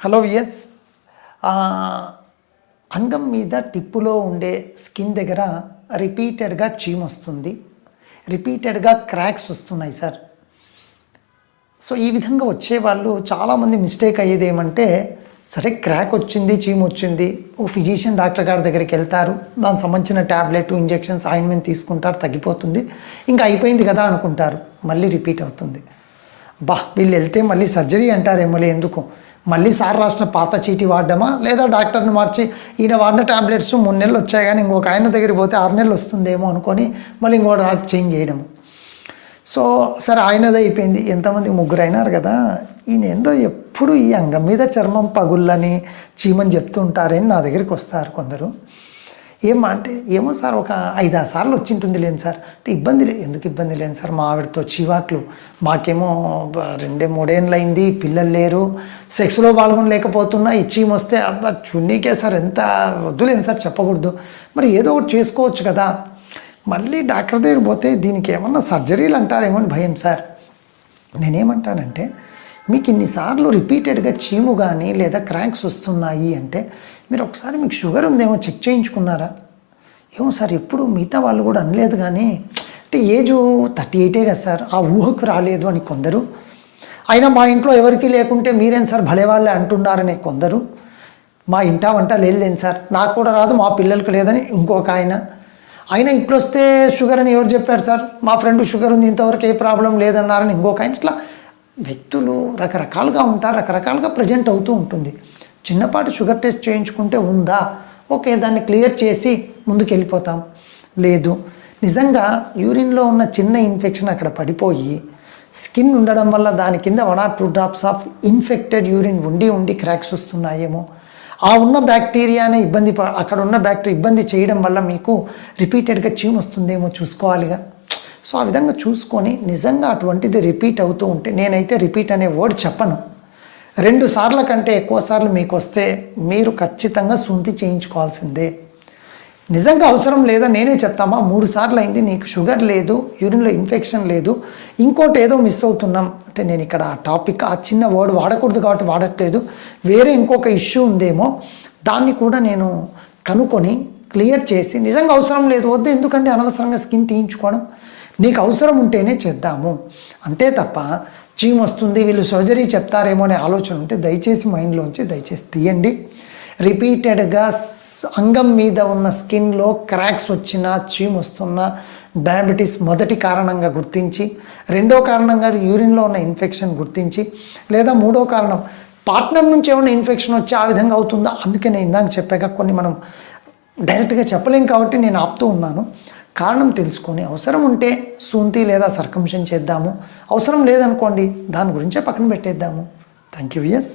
Hello yes అంగం మీద టిప్పులో ఉండే స్కిన్ దగ్గర రిపీటెడ్గా చీమ్ వస్తుంది. రిపీటెడ్గా క్రాక్స్ వస్తున్నాయి సార్. సో ఈ విధంగా వచ్చే వాళ్ళు చాలామంది మిస్టేక్ అయ్యేది ఏమంటే సరే క్రాక్ వచ్చింది చీమ్ వచ్చింది ఓ ఫిజిషియన్ డాక్టర్ గారి దగ్గరికి వెళ్తారు దానికి సంబంధించిన ట్యాబ్లెట్ ఇంజెక్షన్స్ ఆయిన్మెంట్ తీసుకుంటారు తగ్గిపోతుంది ఇంకా అయిపోయింది కదా అనుకుంటారు మళ్ళీ రిపీట్ అవుతుంది. బా వీళ్ళు వెళ్తే మళ్ళీ సర్జరీ అంటారేమోలే ఎందుకు? మళ్ళీ సార్ రాసిన పాత చీటి వాడడమా? లేదా డాక్టర్ని మార్చి ఈయన వాడిన ట్యాబ్లెట్స్ మూడు నెలలు వచ్చాయి కానీ ఇంకొక ఆయన దగ్గరికి పోతే ఆరు నెలలు వస్తుందేమో అనుకొని మళ్ళీ ఇంకోటి చేంజ్ చేయడము. సో సరే ఆయనదే అయిపోయింది. ఎంతమంది ముగ్గురు అయినారు కదా? ఈయన ఏందో ఎప్పుడు ఈ అంగం మీద చర్మం పగుళ్ళని చీమని చెప్తూ ఉంటారని నా దగ్గరికి వస్తారు కొందరు. ఏమా అంటే ఏమో సార్ ఒక ఐదు సార్లు వచ్చింటుంది లేని సార్. అంటే ఇబ్బంది లేదు ఎందుకు ఇబ్బంది లేని సార్ మా ఆవిడతో చీవాట్లు మాకేమో రెండే మూడేళ్ళు అయింది పిల్లలు లేరు. సెక్స్లో పాల్గొనలేకపోతున్నా లేకపోతున్నా ఇచ్చి వస్తే అబ్బా చున్నీకే సార్ ఎంత వద్దులేని సార్ చెప్పకూడదు. మరి ఏదో ఒకటి చేసుకోవచ్చు కదా. మళ్ళీ డాక్టర్ దగ్గర పోతే దీనికి ఏమన్నా సర్జరీలు అంటారేమో అని భయం సార్. నేనేమంటానంటే మీకు ఇన్నిసార్లు రిపీటెడ్గా చీము కానీ లేదా క్రాంక్స్ వస్తున్నాయి అంటే మీరు ఒకసారి మీకు షుగర్ ఉందేమో చెక్ చేయించుకున్నారా? ఏమో సార్ ఎప్పుడు మిగతా వాళ్ళు కూడా అనలేదు కానీ అంటే ఏజు థర్టీ ఎయిటే కదా సార్ ఆ ఊహకు రాలేదు అని కొందరు. అయినా మా ఇంట్లో ఎవరికీ లేకుంటే మీరేం సార్ భలే వాళ్ళే అంటున్నారనే కొందరు. మా ఇంటా వంట లేదు సార్ నాకు కూడా రాదు మా పిల్లలకు లేదని ఇంకొక ఆయన. అయినా ఇప్పుడు వస్తే షుగర్ అని ఎవరు చెప్పారు సార్? మా ఫ్రెండ్ షుగర్ ఉంది ఇంతవరకు ఏ ప్రాబ్లం లేదన్నారని ఇంకొక ఆయన. ఇట్లా వ్యక్తులు రకరకాలుగా ఉంటారు రకరకాలుగా ప్రజెంట్ అవుతూ ఉంటుంది. చిన్నపాటి షుగర్ టెస్ట్ చేయించుకుంటే ఉందా? ఓకే దాన్ని క్లియర్ చేసి ముందుకు వెళ్ళిపోతాం లేదు. నిజంగా యూరిన్లో ఉన్న చిన్న ఇన్ఫెక్షన్ అక్కడ పడిపోయి స్కిన్ ఉండడం వల్ల దాని కింద one or two drops of infected urine ఉండి ఉండి క్రాక్స్ వస్తున్నాయేమో. ఆ ఉన్న బ్యాక్టీరియానే ఇబ్బంది అక్కడ ఉన్న బ్యాక్టీరియా ఇబ్బంది చేయడం వల్ల మీకు రిపీటెడ్గా చీమ్ వస్తుందేమో చూసుకోవాలిగా. సో ఆ విధంగా చూసుకొని నిజంగా అటువంటిది రిపీట్ అవుతూ ఉంటే నేనైతే రిపీట్ అనే వర్డ్ చెప్పను. రెండు సార్ల కంటే ఎక్కువ సార్లు మీకు వస్తే మీరు ఖచ్చితంగా శుంఠి చేయించుకోవాల్సిందే. నిజంగా అవసరం లేదా నేనే చెప్తామా? మూడు సార్లు అయింది నీకు షుగర్ లేదు యూరిన్లో ఇన్ఫెక్షన్ లేదు ఇంకోటి ఏదో మిస్ అవుతున్నాం. అంటే నేను ఇక్కడ ఆ టాపిక్ ఆ చిన్న వర్డ్ వాడకూడదు కాబట్టి వాడట్లేదు. వేరే ఇంకొక ఇష్యూ ఉందేమో దాన్ని కూడా నేను కనుక్కొని క్లియర్ చేసి నిజంగా అవసరం లేదు వద్దు ఎందుకంటే అనవసరంగా స్కిన్ తీయించుకోవడం. నీకు అవసరం ఉంటేనే చేద్దాము. అంతే తప్ప చీమ్ వస్తుంది వీళ్ళు సర్జరీ చెప్తారేమో అనే ఆలోచన ఉంటే దయచేసి మైండ్లోంచి దయచేసి తీయండి. రిపీటెడ్గా అంగం మీద ఉన్న స్కిన్లో క్రాక్స్ వచ్చినా చీమ్ వస్తున్నా డయాబెటీస్ మొదటి కారణంగా గుర్తించి రెండో కారణంగా యూరిన్లో ఉన్న ఇన్ఫెక్షన్ గుర్తించి లేదా మూడో కారణం పార్ట్నర్ నుంచి ఏమైనా ఇన్ఫెక్షన్ వచ్చి ఆ విధంగా అవుతుందా? అందుకే నేను ఇందాక చెప్పాక కొన్ని మనం డైరెక్ట్గా చెప్పలేం కాబట్టి నేను ఆపుతూ ఉన్నాను. కారణం తెలుసుకొని అవసరం ఉంటే సూంతి లేదా సర్కంషన్ చేద్దాము. అవసరం లేదనుకోండి దాని గురించే పక్కన పెట్టేద్దాము. Thank you yes